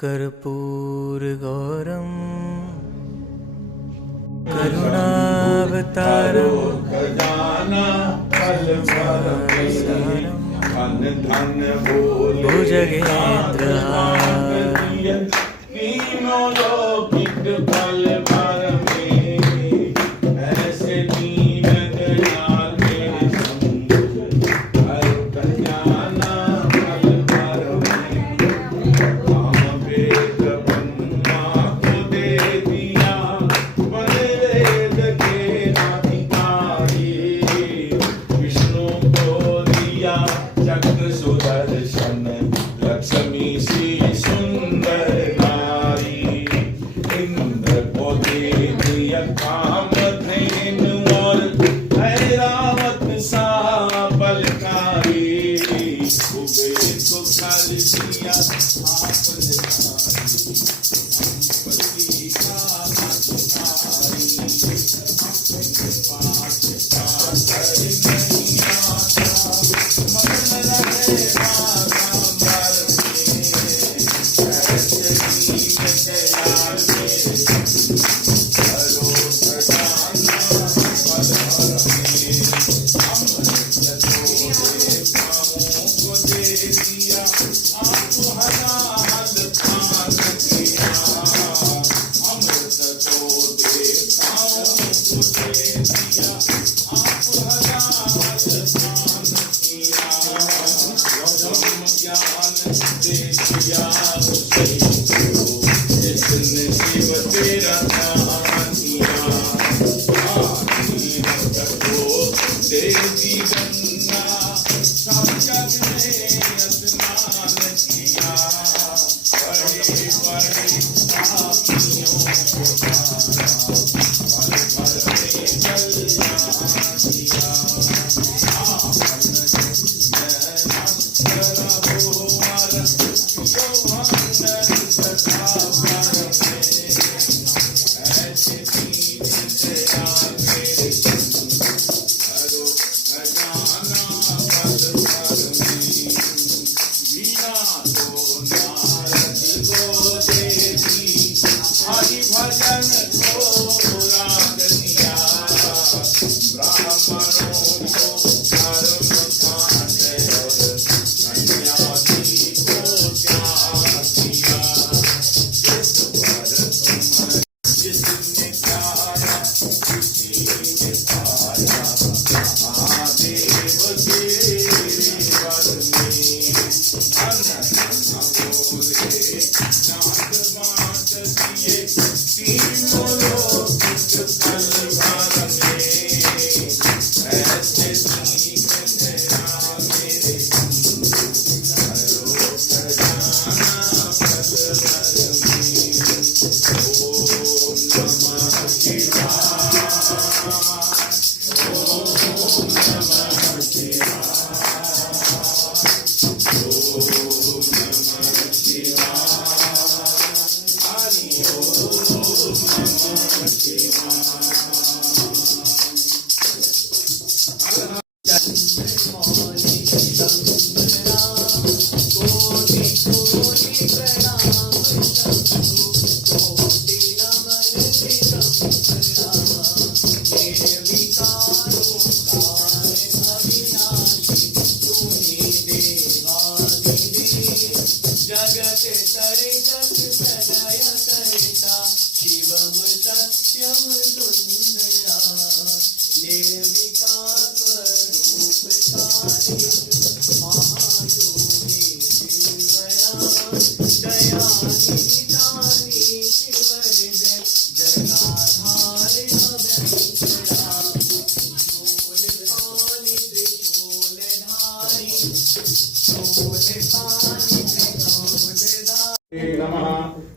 कर्पूरगौरं करुणावतारं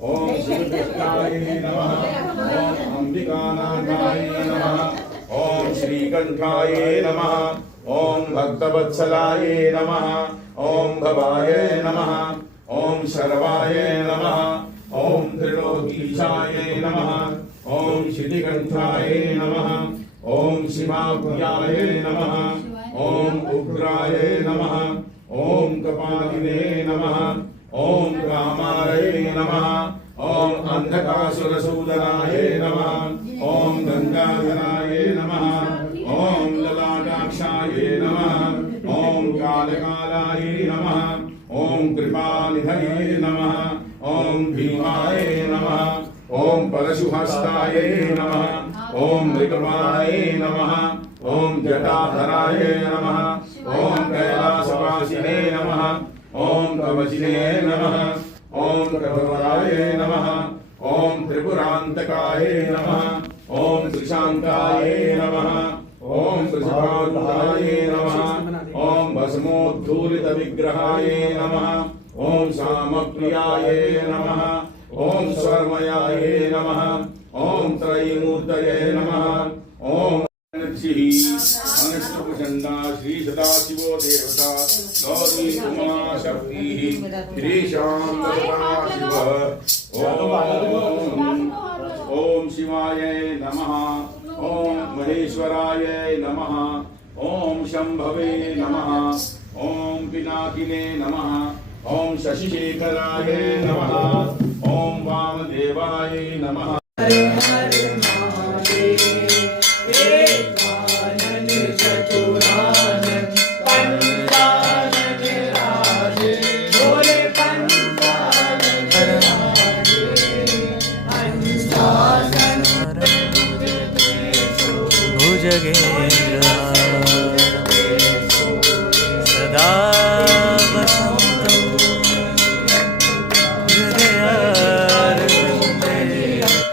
ओम श्रीकृष्णाय नमः। ओम अंबिकानाथाय नमः। ओम श्रीकंठाय नमः। ओम भक्तवत्सलाय नमः। ओम भवाय नमः। ओम शर्वाय नमः। ओम त्रिलोकीशाय नमः। ओम शितिकंठाय नमः। ओम शिवाभ्याय नमः। ओम उग्राय नमः। ओम कपालिने नमः। ओम कामार ईश्वराय नमः ओम अंधकासुरसूदनाय नमः ओम गंगाधराय नमः ओम ललाटाक्षाय नमः ओम कालकालाय नमः ओम कृपानिधये नमः ओम भीमाय नमः ओम परशुहस्ताय नमः ओम मृगवाय नमः ओम जटाधराय नमः ओम कैलासवासिने नमः ओम कवचिने नमः ओम कपिवराय नमः ओम त्रिपुरांतकाय नमः ओम त्रिशांकाय नमः ओम वृषभारूढ़ाय नमः ओम भस्मोद्धूलित विग्रहाय नमः ओम सामप्रियाय नमः ओम स्वर्मयाय नमः ओम त्रयीमूर्तये नमः ओम अनुष्टुभुजंडा श्री सदाशिवो देवता गौरी उमा शक्ति श्री शाम शिव ओम शिवाय नमः ओम महेश्वराय नमः ओम शंभवे नमः ओम पिनाकिने नमः ओम शशिशेखराय नमः ओम वामदेवाय नमः हरे हरे महादेव एकानन चतुरानन पंचानन राजे भोले पंचानन राजे पंचानन भुजगेंद्र